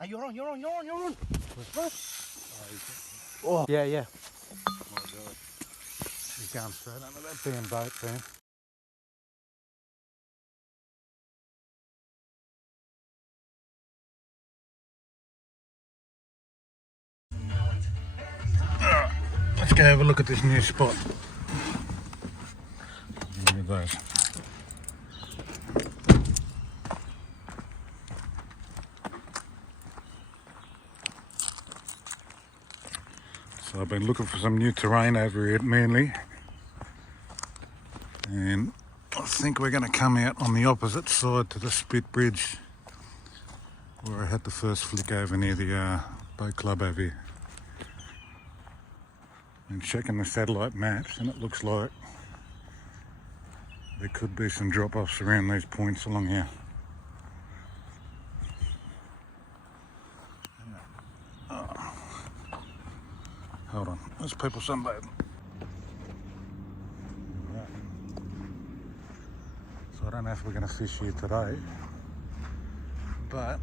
Hey, you're on. Oh, yeah. My God. He's going straight under that damn boat, man. Let's go have a look at this new spot. Look at those. So I've been looking for some new terrain over here at Manly, and I think we're going to come out on the opposite side to the split bridge where I had the first flick over near the boat club over here. And checking the satellite maps, and it looks like there could be some drop-offs around these points along here. Oh. Hold on, there's people sunbathing. Right. So I don't know if we're going to fish here today, but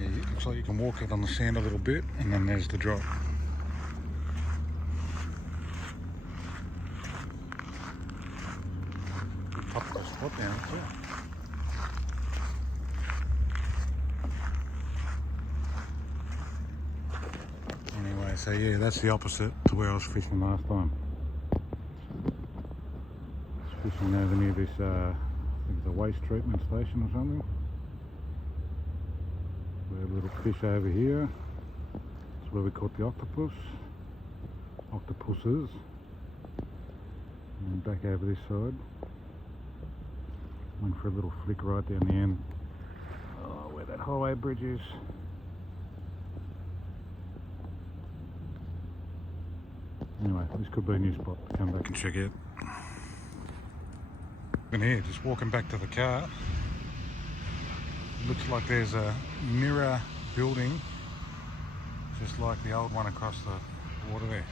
yeah, it looks like you can walk out on the sand a little bit, and then there's the drop. Popular spot down too. Anyway, so yeah, that's the opposite to where I was fishing last time. I was fishing over near this, I think it's a waste treatment station or something. We have a little fish over here. That's where we caught the octopuses. And back over this side. Went for a little flick right down the end. Oh, where that highway bridge is. Anyway, this could be a new spot to come back and check out. In here, just walking back to the car. Looks like there's a mirror building, just like the old one across the water there.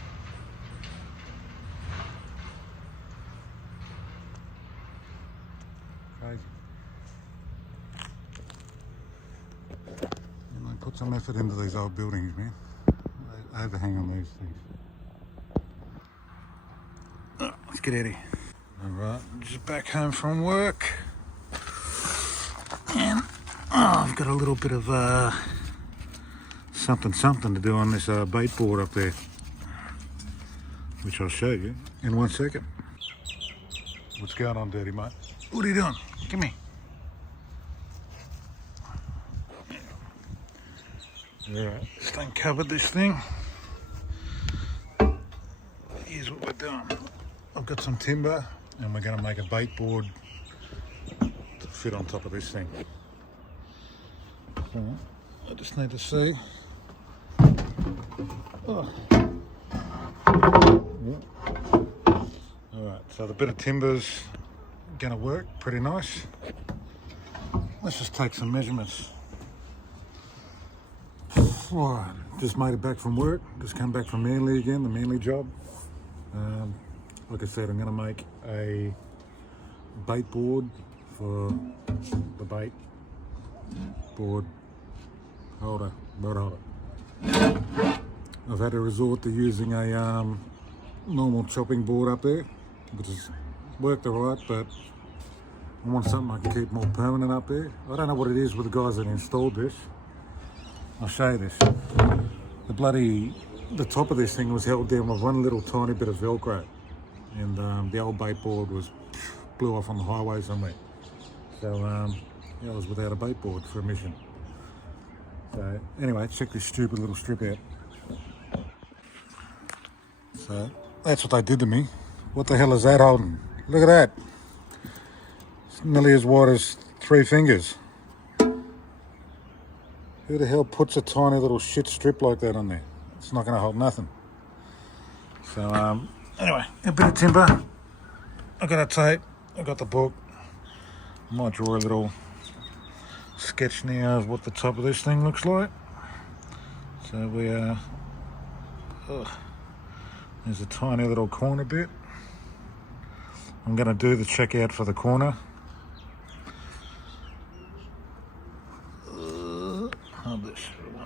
Crazy. And they put some effort into these old buildings, man. They overhang on these things. Let's get out of here. Alright, just back home from work. And I've got a little bit of something to do on this bait board up there, which I'll show you in 1 second. What's going on, dirty mate? What are you doing? Come here. Alright, just uncovered this thing. Here's what we're doing. I've got some timber and we're going to make a bait board to fit on top of this thing. So I just need to see. Oh. Yeah. Alright, so the bit of timber's going to work pretty nice. Let's just take some measurements. Alright, just made it back from work. Just come back from Manly again, the Manly job. Like I said, I'm going to make a bait board for the bait board holder, boat holder. I've had to resort to using a normal chopping board up there, which has worked alright, but I want something I can keep more permanent up there. I don't know what it is with the guys that installed this. I'll show you this. The top of this thing was held down with one little tiny bit of Velcro, and the old bait board blew off on the highway somewhere. So yeah, I was without a bait board for a mission. So anyway, check this stupid little strip out. So that's what they did to me. What the hell is that holding? Look at that. It's nearly as wide as 3 fingers. Who the hell puts a tiny little shit strip like that on there? It's not going to hold nothing. So anyway, a bit of timber. I got a tape. I got the book. I might draw a little sketch now of what the top of this thing looks like. So we are. There's a tiny little corner bit. I'm going to do the checkout for the corner.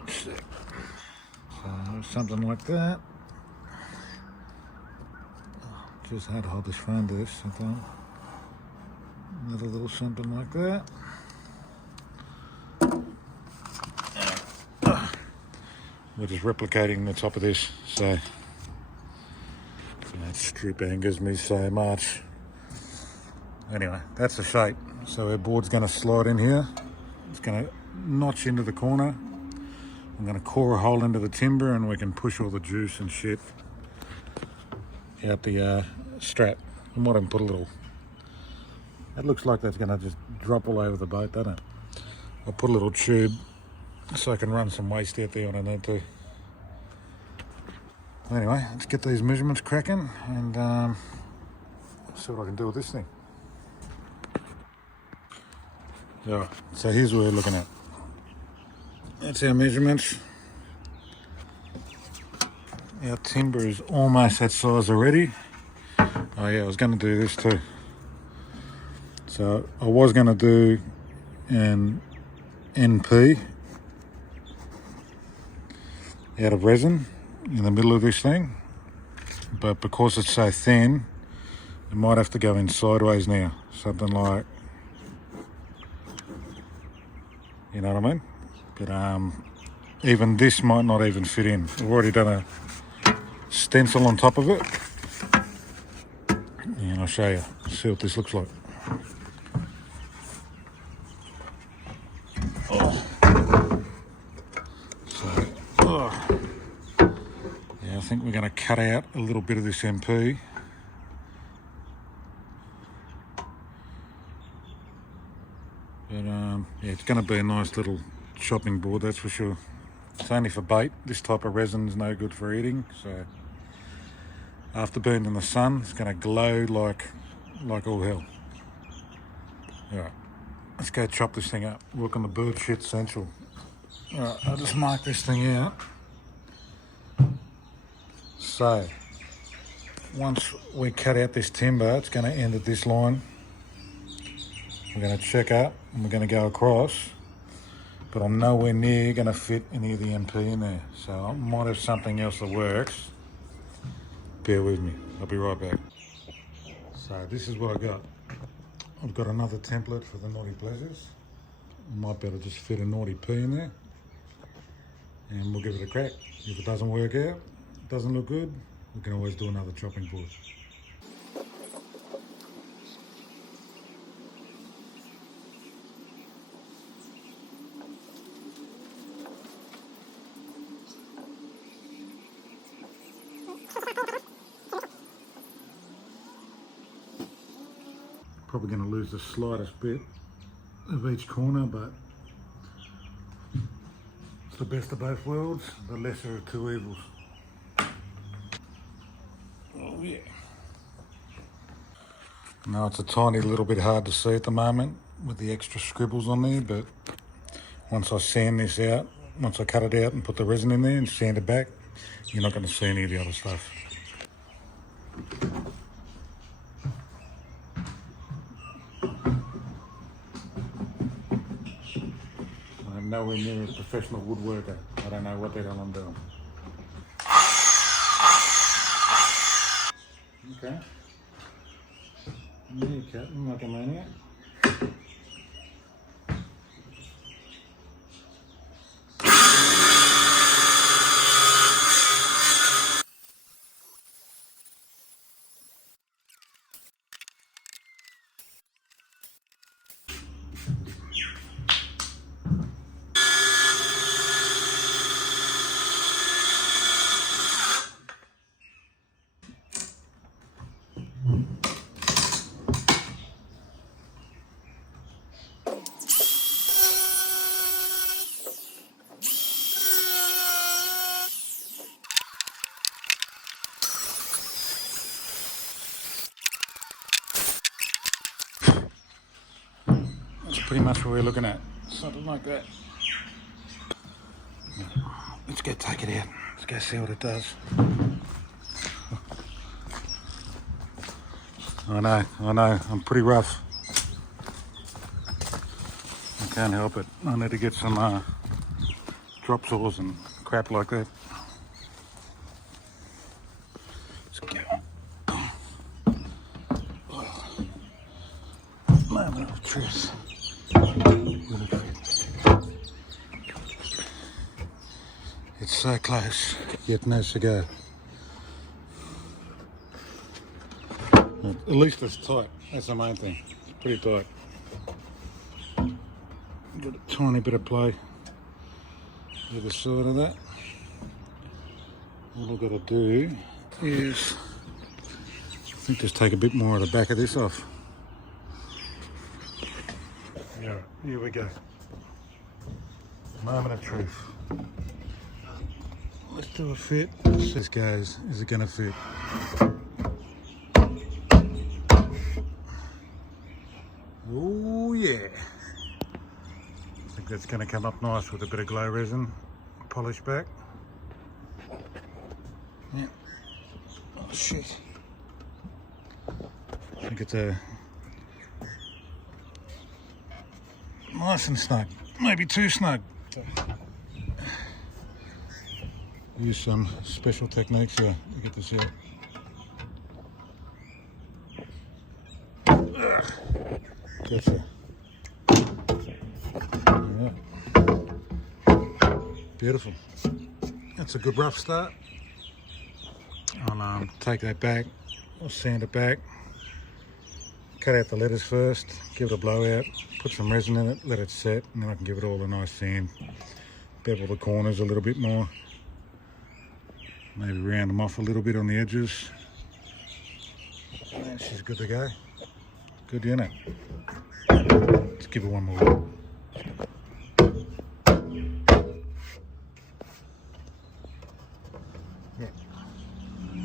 So something like that. Just how to hold this phone to this something. Another little something like that. We're just replicating the top of this, so that strip angers me so much. Anyway, that's the shape. So our board's going to slide in here. It's going to notch into the corner. I'm going to core a hole into the timber and we can push all the juice and shit out the strap. I might even put a little, it looks like that's going to just drop all over the boat, doesn't it? I'll put a little tube so I can run some waste out there when I need to. Anyway, let's get these measurements cracking and see what I can do with this thing. Alright, so here's what we're looking at. That's our measurements. Our timber is almost that size already. Oh yeah, I was going to do this too. So I was going to do an NP out of resin in the middle of this thing, but because it's so thin, it might have to go in sideways now. Something like, you know what I mean? But even this might not even fit in. We've already done a stencil on top of it, and I'll show you, see what this looks like. Yeah, I think we're going to cut out a little bit of this MP. But yeah, it's going to be a nice little chopping board, that's for sure. It's only for bait. This type of resin is no good for eating, so after being in the sun, it's going to glow like all hell. Alright, let's go chop this thing up. Work on the bird shit central. Alright, I'll just mark this thing out. So, once we cut out this timber, it's going to end at this line. We're going to check up and we're going to go across, but I'm nowhere near going to fit any of the MP in there. So I might have something else that works. Bear with me, I'll be right back. So this is what I got. I've got another template for the Naughty Pleasures. I might be able to just fit a Naughty P in there and we'll give it a crack. If it doesn't work out, doesn't look good, we can always do another chopping board. Probably going to lose the slightest bit of each corner, but it's the best of both worlds, the lesser of two evils. Oh yeah. Now it's a tiny little bit hard to see at the moment with the extra scribbles on there, but once I sand this out, once I cut it out and put the resin in there and sand it back, you're not going to see any of the other stuff. I'm nowhere near a professional woodworker. I don't know what the hell I'm doing. Okay. You're cutting like a maniac. Pretty much what we're looking at, something like that. Let's go take it out. Let's go see what it does. I know, I'm pretty rough. I can't help it. I need to get some drop saws and crap like that. Let's go. Moment of truth. Will it fit? It's so close, yet no cigar. At least it's tight. That's the main thing. It's pretty tight. Got a tiny bit of play either side of that. All I've got to do is, I think, just take a bit more of the back of this off. Yeah, here we go. Moment of truth. Let's do a fit. This goes. Is it going to fit? Oh yeah. I think that's going to come up nice with a bit of glow resin polish back. Yeah. Oh shit. I think it's a nice and snug. Maybe too snug. Use some special techniques here to get this out. Gotcha. Yeah. Beautiful. That's a good rough start. I'll take that back, I'll sand it back, cut out the letters first, give it a blowout, put some resin in it, let it set, and then I can give it all a nice sand. Bevel the corners a little bit more, maybe round them off a little bit on the edges. And she's good to go. Good unit. Let's give it one more look. Yeah,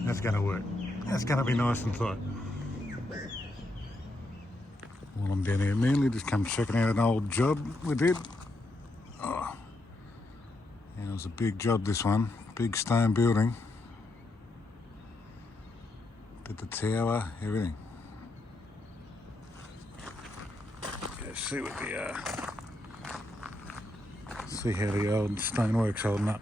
that's going to work. That's going to be nice and tight. While I'm down here, mainly just come checking out an old job we did. Oh, yeah, it was a big job, this one. Big stone building. Did the tower, everything. See what the see how the old stonework's holding up.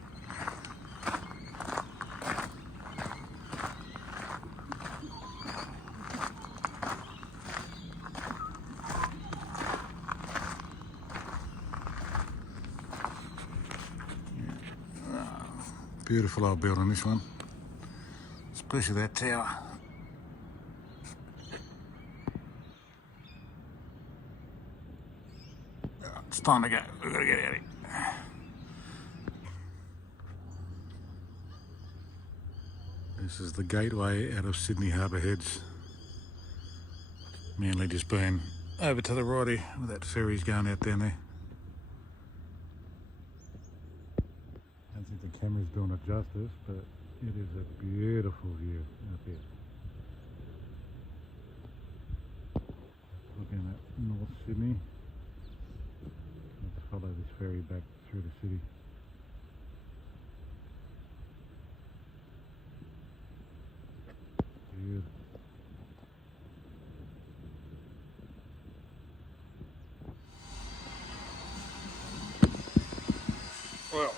Beautiful old building, this one, especially that tower. It's time to go. We've got to get out of here. This is the gateway out of Sydney Harbour Heads. Mainly just been over to the righty where that ferry's going out down there. I don't think the camera's doing it justice, but it is a beautiful view out there. Looking at North Sydney. Let's follow this ferry back through the city. Beautiful. Well,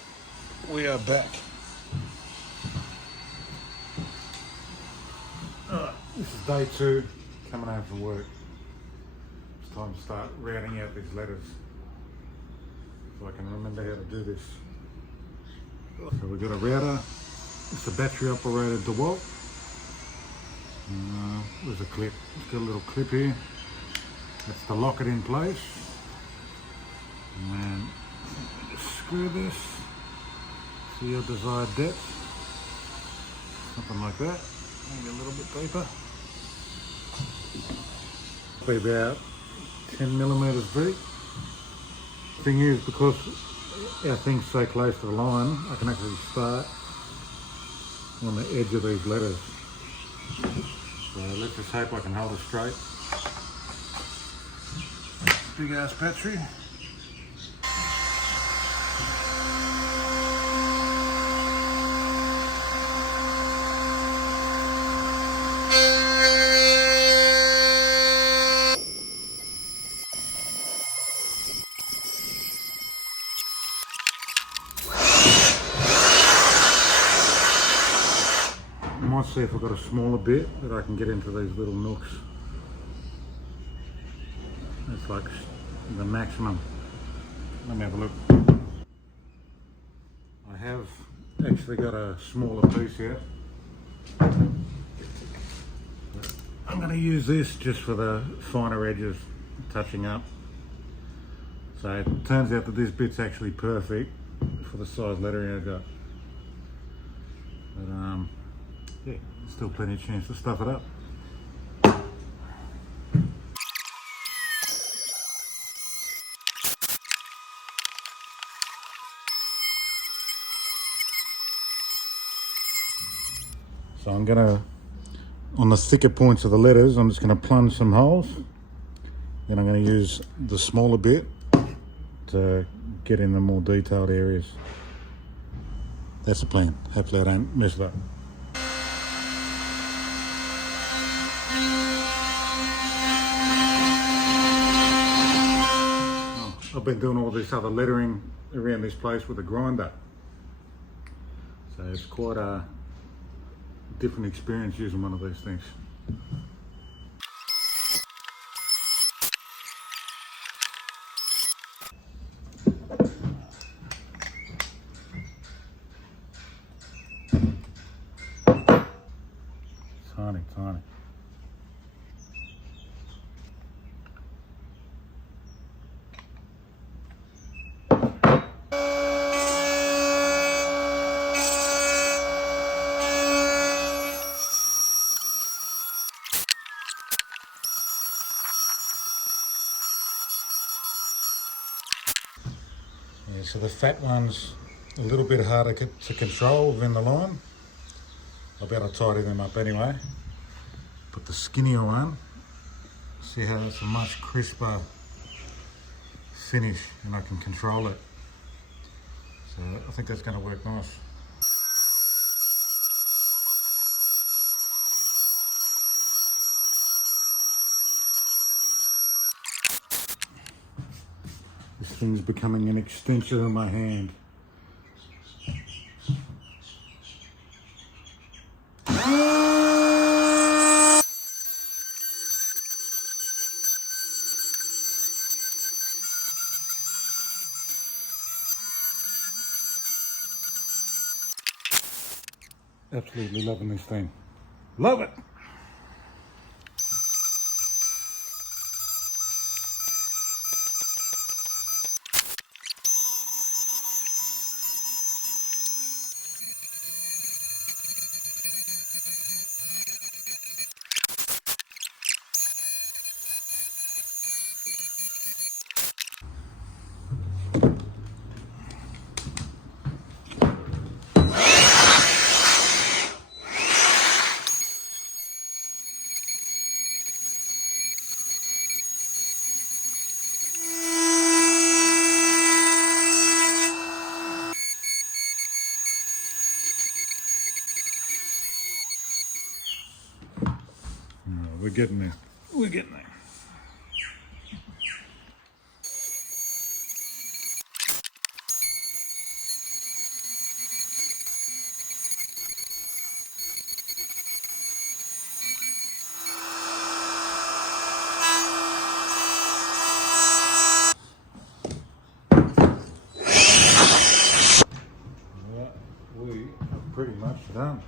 we are back. This is day 2, coming home from work. It's time to start routing out these letters so I can remember how to do this. So we've got a router. It's a battery operated DeWalt. There's a clip. It's got a little clip here. That's to lock it in place. And then just screw this to your desired depth. Something like that. Maybe a little bit deeper. Probably about 10 millimeters deep. Thing is, because our thing's so close to the line, I can actually start on the edge of these letters. So let's just hope I can hold it straight. Big ass battery. want to see if I've got a smaller bit that I can get into these little nooks. It's like the maximum. Let me have a look. I have actually got a smaller piece here. I'm going to use this just for the finer edges touching up. So it turns out that this bit's actually perfect for the size lettering I got. But yeah, still plenty of chance to stuff it up. So I'm gonna, on the thicker points of the letters, I'm just gonna plunge some holes. Then I'm gonna use the smaller bit to get in the more detailed areas. That's the plan. Hopefully I don't mess it up. I've been doing all this other lettering around this place with a grinder. So it's quite a different experience using one of these things. Tiny, tiny. Yeah, so the fat one's a little bit harder to control than the line. I better tidy them up anyway. But the skinnier one, see how it's a much crisper finish and I can control it. So I think that's going to work nice. This thing's becoming an extension of my hand. Absolutely loving this thing. Love it! We're getting there. We're getting there. We are pretty much done.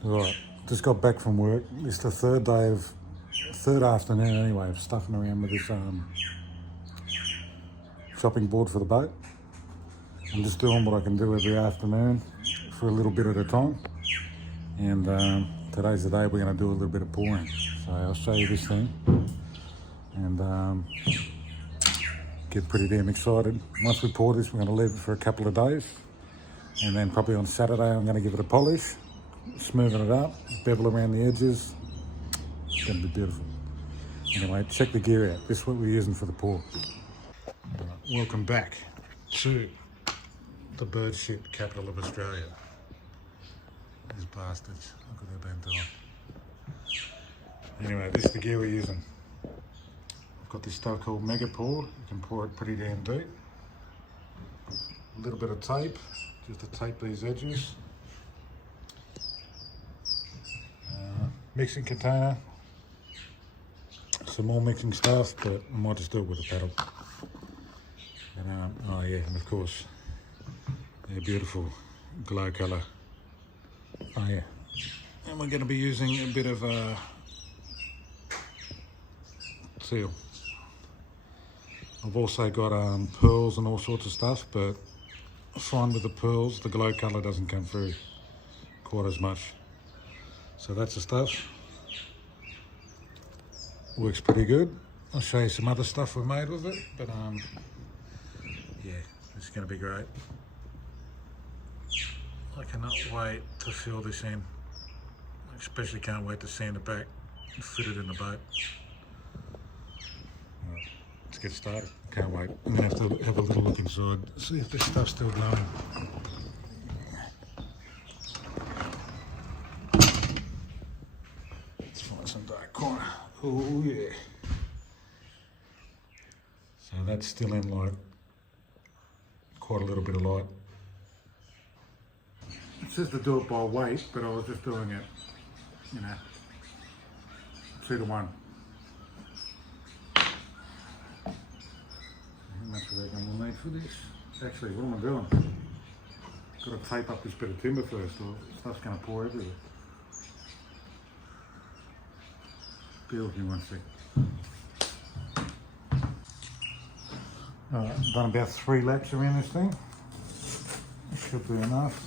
Right, just got back from work. It's the third afternoon anyway, of stuffing around with this chopping board for the boat. I'm just doing what I can do every afternoon for a little bit at a time. And today's the day we're going to do a little bit of pouring. So I'll show you this thing and get pretty damn excited. Once we pour this, we're going to leave it for a couple of days. And then probably on Saturday, I'm going to give it a polish, smoothing it up, bevel around the edges. It's going to be beautiful. Anyway, check the gear out. This is what we're using for the pour. Right, welcome back to the bird shit capital of Australia. These bastards, look what they've been doing. Anyway, this is the gear we're using. I've got this stuff called Mega Pour. You can pour it pretty damn deep. A little bit of tape, just to tape these edges. Mixing container, some more mixing stuff, but I might just do it with a paddle. And, oh yeah, and of course, a beautiful glow colour. Oh yeah, and we're going to be using a bit of teal. I've also got pearls and all sorts of stuff, but I find with the pearls, the glow colour doesn't come through quite as much. So that's the stuff. Works pretty good. I'll show you some other stuff we've made with it, but yeah, it's going to be great. I cannot wait to fill this in. I especially can't wait to sand it back and fit it in the boat. Right, let's get started. Can't wait. I'm going to have to have a little look inside, see if this stuff's still glowing. Let's find some dark corner. Oh yeah. So that's still in light. Quite a little bit of light. It says to do it by weight, but I was just doing it, you know, 2 to 1. How much do I reckon we'll need for this? Actually, what am I doing? Got to tape up this bit of timber first, or stuff's going to pour everywhere. Bear with me 1 sec. Alright, I've done about 3 laps around this thing. It should be enough.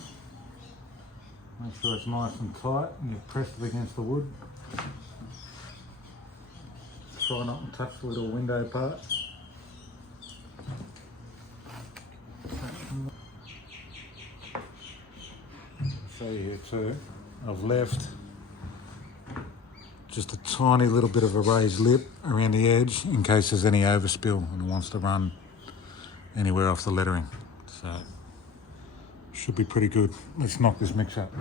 Make sure it's nice and tight and you've pressed it against the wood. Try not to touch the little window part. I'll show you here too. I've left just a tiny little bit of a raised lip around the edge in case there's any overspill and it wants to run anywhere off the lettering. So should be pretty good. Let's knock this mix up.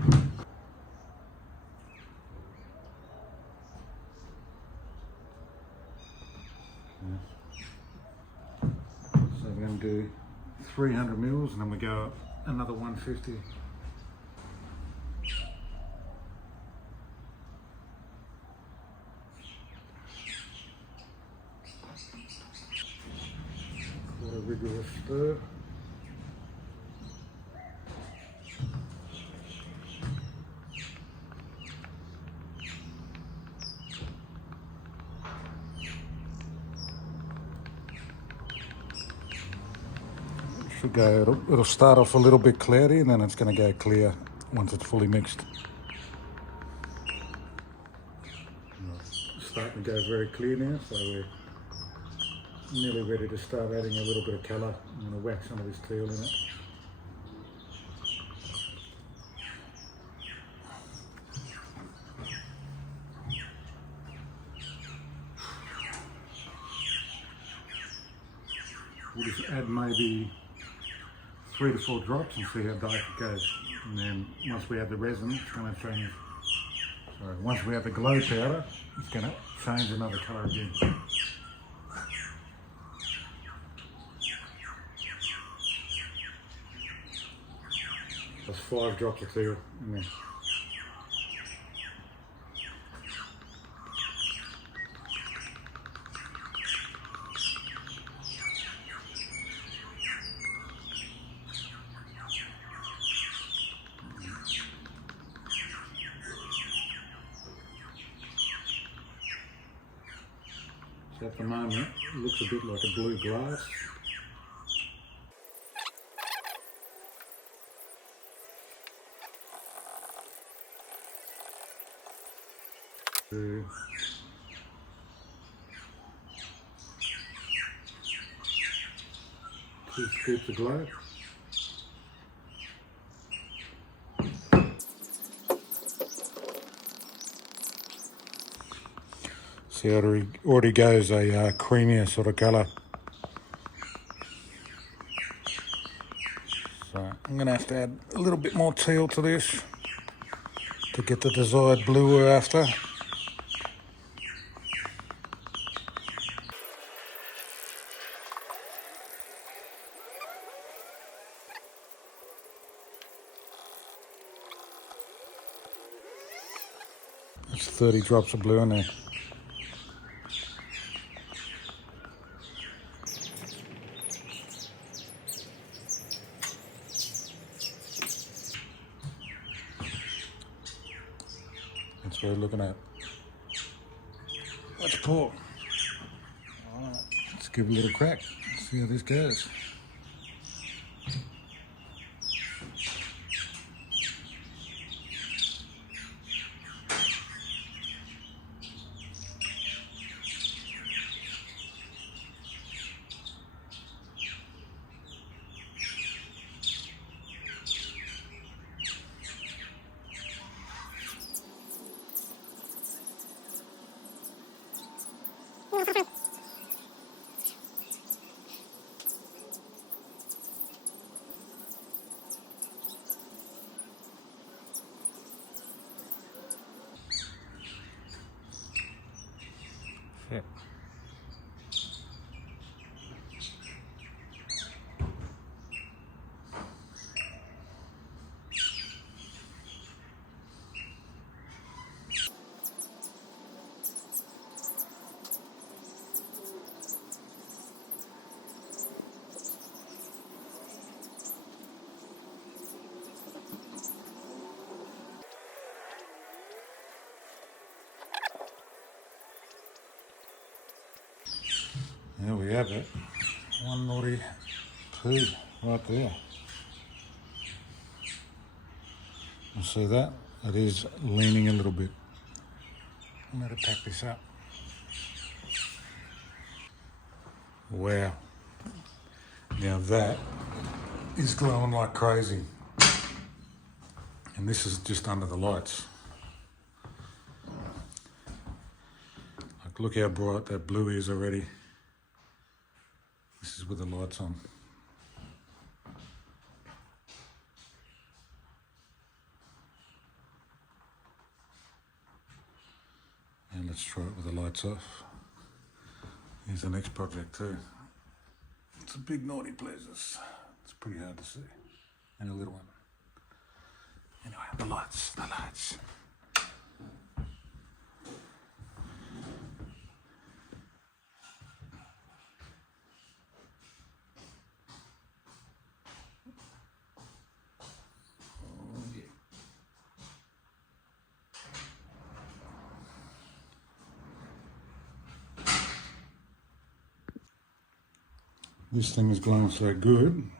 So we're going to do 300 mils and then we go up another 150. Quite a rigorous stir. Should go, it'll start off a little bit cloudy and then it's going to go clear once it's fully mixed. It's starting to go very clear now, so we're nearly ready to start adding a little bit of colour. I'm going to whack some of this teal in it. We'll just add maybe 3 to 4 drops and see how dark it goes. And then once we add the resin, it's going to change. Sorry, once we add the glow powder, it's going to change another colour again. That's 5 drops of teal in there. So at the moment, it looks a bit like a blue glass. Two scoops of glow. See, it already goes a creamier sort of colour. So I'm going to have to add a little bit more teal to this to get the desired blue we're after. There's 30 drops of blue in there. That's what we're looking at. Let's pour. Alright, let's give it a little crack. See how this goes. Yeah. There we have it. One naughty poo right there. You see that? It is leaning a little bit. I'm going to pack this up. Wow. Now that is glowing like crazy. And this is just under the lights. Like, look how bright that blue is already. This is with the lights on. And let's try it with the lights off. Here's the next project too. It's a big naughty pleasures. It's pretty hard to see. And a little one. Anyway, the lights. This thing is glowing so good.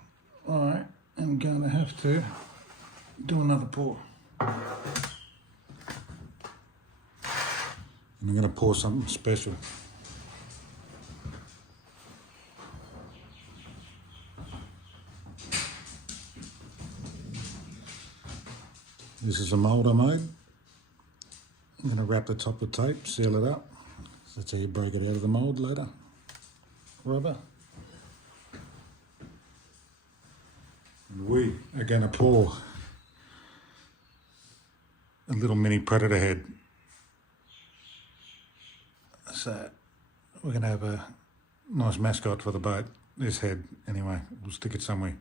Alright, I'm going to have to do another pour. And I'm going to pour something special. This is a mould I made. I'm going to wrap the top with tape, seal it up. So that's how you break it out of the mould later. Rubber. We are going to pour a little mini predator head. So we're going to have a nice mascot for the boat. This head, anyway, we'll stick it somewhere.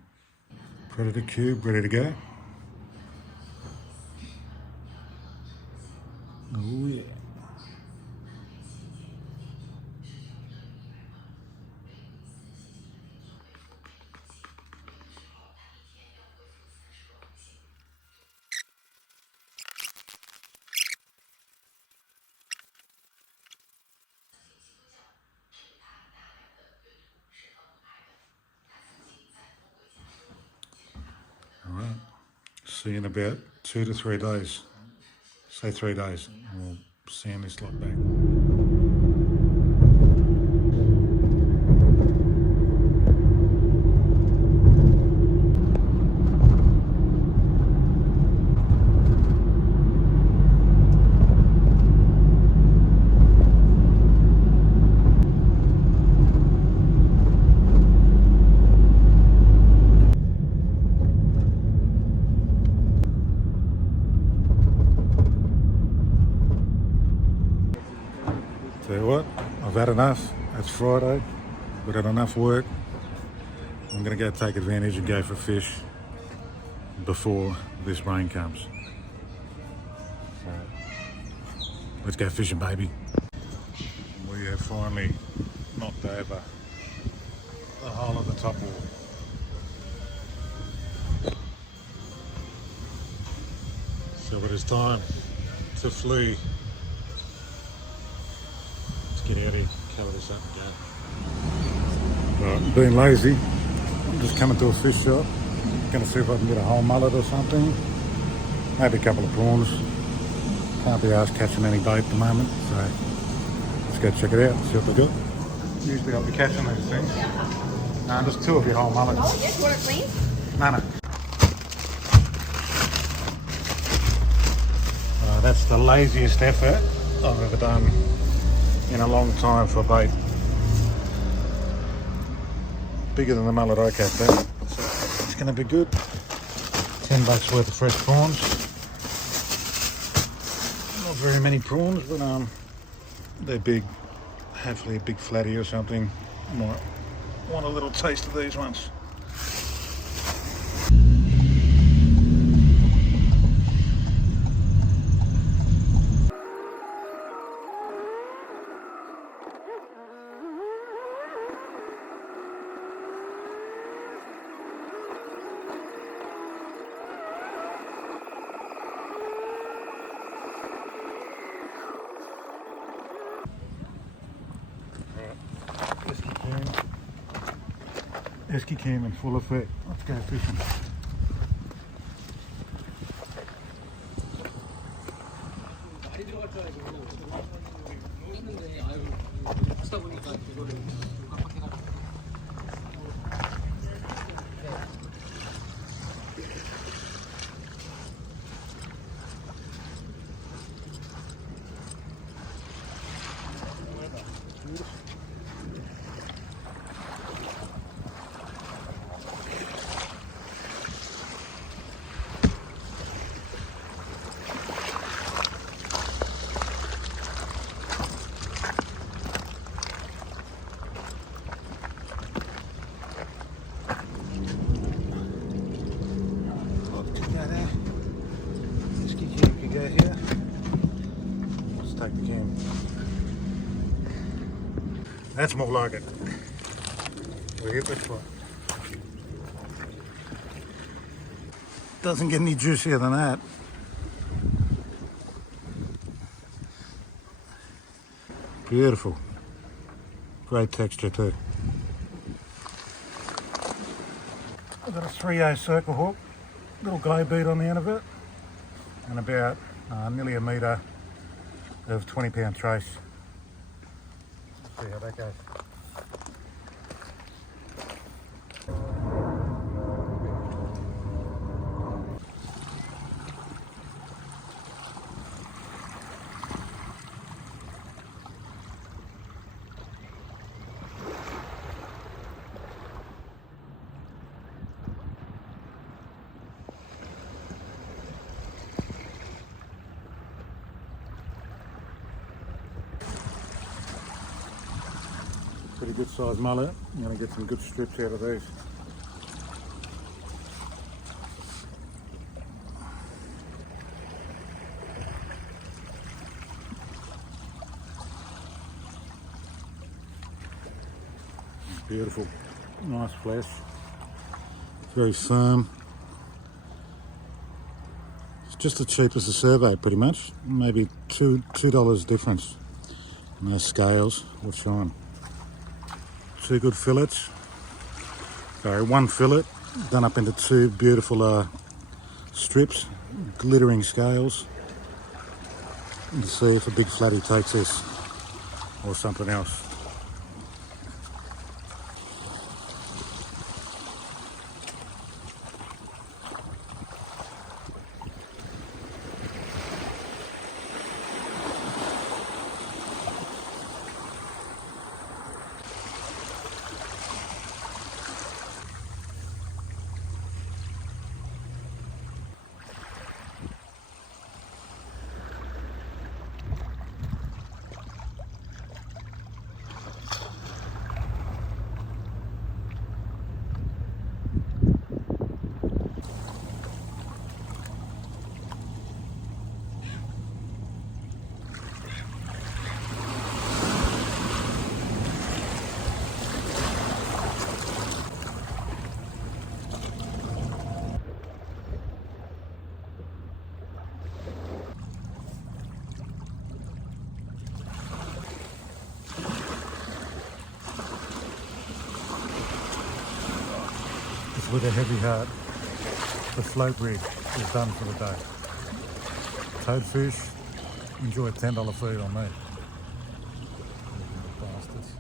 Predator cube ready to go. Oh yeah. All right. See you in about 2 to 3 days. Say 3 days. And we'll sand this lot back. Tell you what, I've had enough. It's Friday. We've had enough work. I'm going to go take advantage and go for fish before this rain comes. So, Let's go fishing, baby. We have finally knocked over the whole of the top wall. So it is time to flee. Let's get out here, cover this up again. Right, being lazy, I'm just coming to a fish shop. Gonna see if I can get a whole mullet or something. Maybe a couple of prawns. Can't be arsed catching any bait at the moment, so let's go check it out and see what they got. Usually I'll be catching these things. No, just two of your whole mullets. Oh, yes, you want it clean? No. That's the laziest effort I've ever done in a long time for bait. Bigger than the mullet I caught that. So it's going to be good. $10 worth of fresh prawns. Not very many prawns, but they're big. Hopefully a big flatty or something. Might want a little taste of these ones. Esky cam in full effect. Let's go fishing. That's more like it. We hit this one. Doesn't get any juicier than that. Beautiful. Great texture too. I've got a 3/0 circle hook, little glow bead on the end of it, and about nearly a metre of 20-pound trace. See how that goes. Pretty good sized mullet. I'm going to get some good strips out of these. Beautiful, nice flesh. It's very firm. It's just as cheap as the survey, pretty much. Maybe $2 difference in those scales will shine. Two good fillets. Sorry, one fillet done up into two beautiful strips, glittering scales. And see if a big flatty takes this or something else. with a heavy heart, the float rig is done for the day. Toadfish, enjoy a $10 feed on me. Little bastards.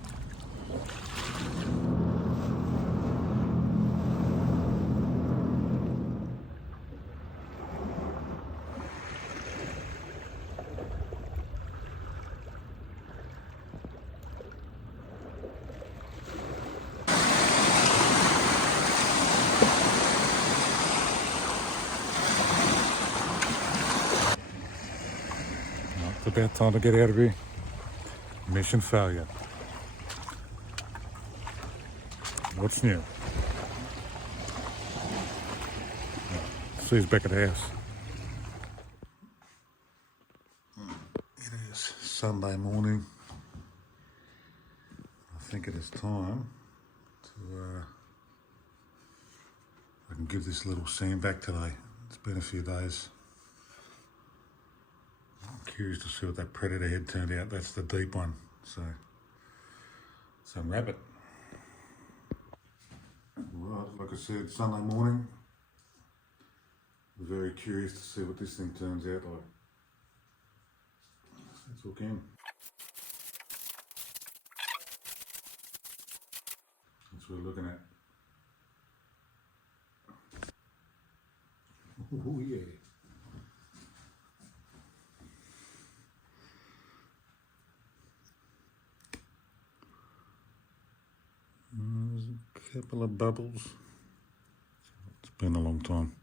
It's about time to get out of here. Mission failure. What's new? Sue's back at the house. It is Sunday morning. I think it is time to I can give this little scene back today. It's been a few days. I'm curious to see what that predator head turned out. That's the deep one. So let's unwrap it. Right, like I said, Sunday morning. Very curious to see what this thing turns out like. Let's hook in. That's what we're looking at. Oh yeah. There's a couple of bubbles. It's been a long time.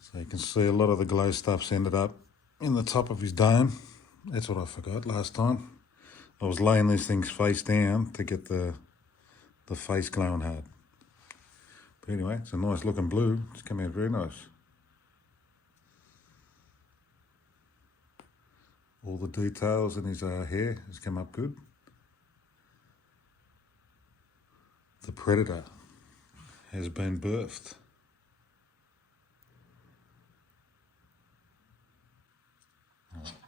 So you can see a lot of the glow stuff's ended up in the top of his dome. That's what I forgot last time. I was laying these things face down to get the face glowing hard. But anyway, it's a nice looking blue. It's come out very nice. All the details in his hair has come up good. The predator has been birthed.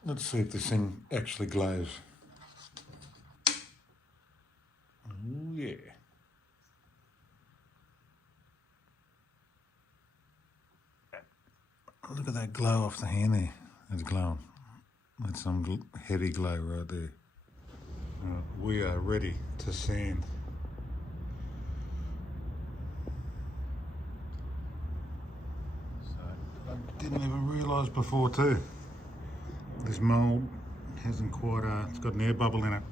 Let's see if this thing actually glows. Oh yeah. Look at that glow off the hand there. It's glowing. That's some heavy glow right there. We are ready to sand. So I didn't even realise before too. This mould hasn't quite, it's got an air bubble in it.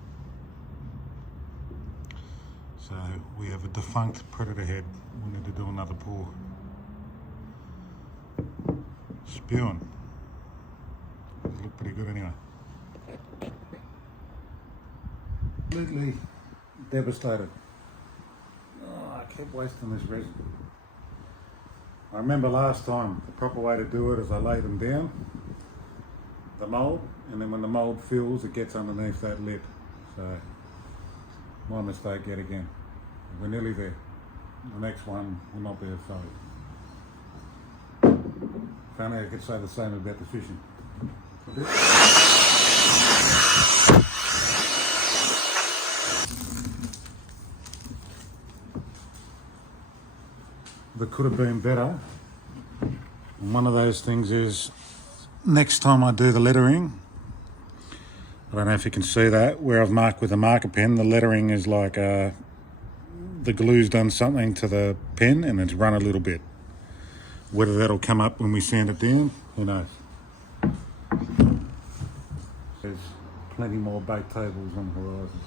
So we have a defunct predator head. We need to do another pour. Spewing. These look pretty good anyway. Completely devastated. Oh, I kept wasting this resin. I remember last time, the proper way to do it is I lay them down, the mould, and then when the mould fills, it gets underneath that lip. So, my mistake yet again. We're nearly there. The next one will not be a failure. If only I could say the same about the fishing. That could have been better. And one of those things is, next time I do the lettering, I don't know if you can see that, where I've marked with a marker pen, the lettering is like the glue's done something to the pen and it's run a little bit. Whether that'll come up when we sand it down, who knows. There's plenty more bait tables on the horizon.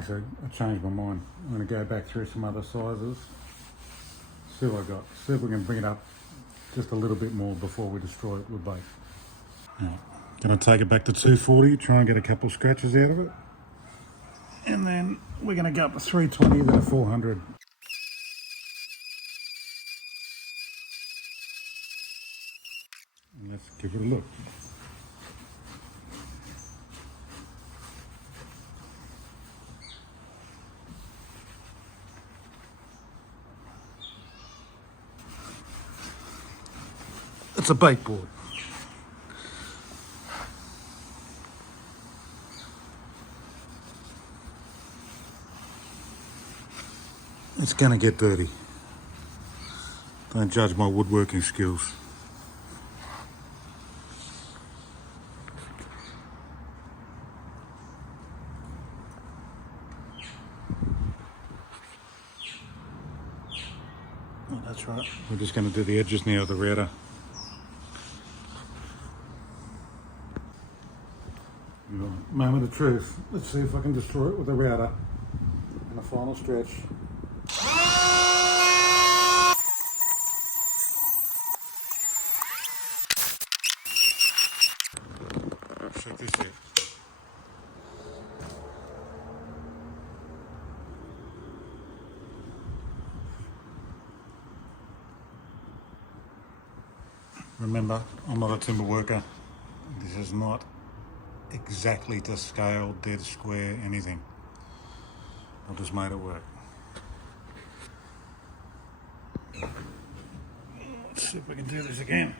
Actually, I changed my mind. I'm going to go back through some other sizes, see what I got, see if we can bring it up just a little bit more before we destroy it with bait. Now, going to take it back to 240, try and get a couple of scratches out of it. And then we're going to go up to 320, then a 400. And let's give it a look. It's a bait board. It's gonna get dirty. Don't judge my woodworking skills. Oh, that's right. We're just gonna do the edges now of the router. Moment of truth. Let's see if I can destroy it with a router. And a final stretch. Check this out. Remember, I'm not a timber worker. This is not exactly to scale, dead square, anything. I just made it work. Let's see if we can do this again.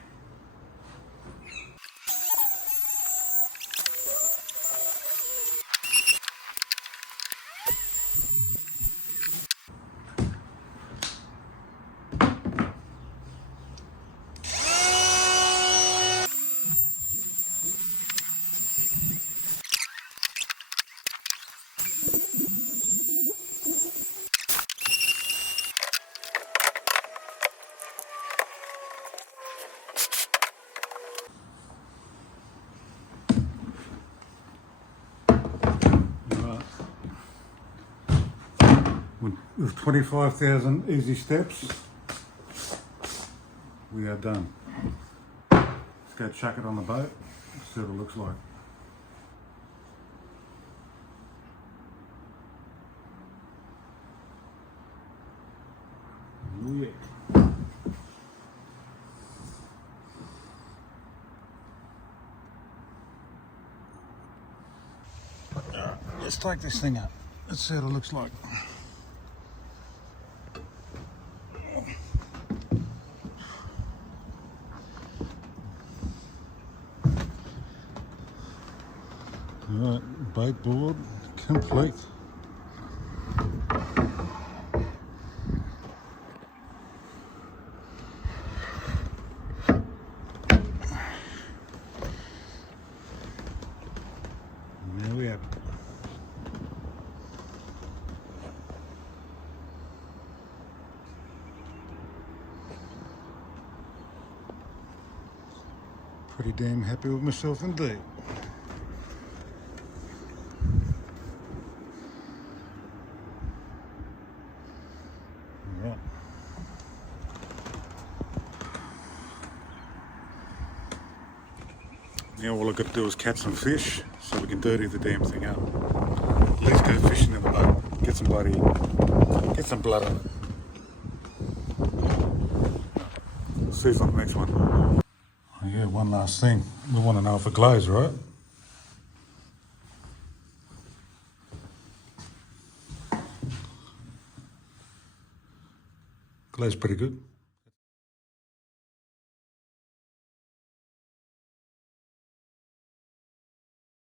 With 25,000 easy steps, we are done. Let's go chuck it on the boat, see what it looks like. Oh yeah. Alright, let's take this thing up. Let's see what it looks like. Alright, bait board complete. And there we have it. Pretty damn happy with myself indeed. Now all I've got to do is catch some fish so we can dirty the damn thing up. At least go fishing in the boat. Get some blood on it. See you on the next one. Oh yeah, one last thing. We want to know if it glows, right? Glows pretty good.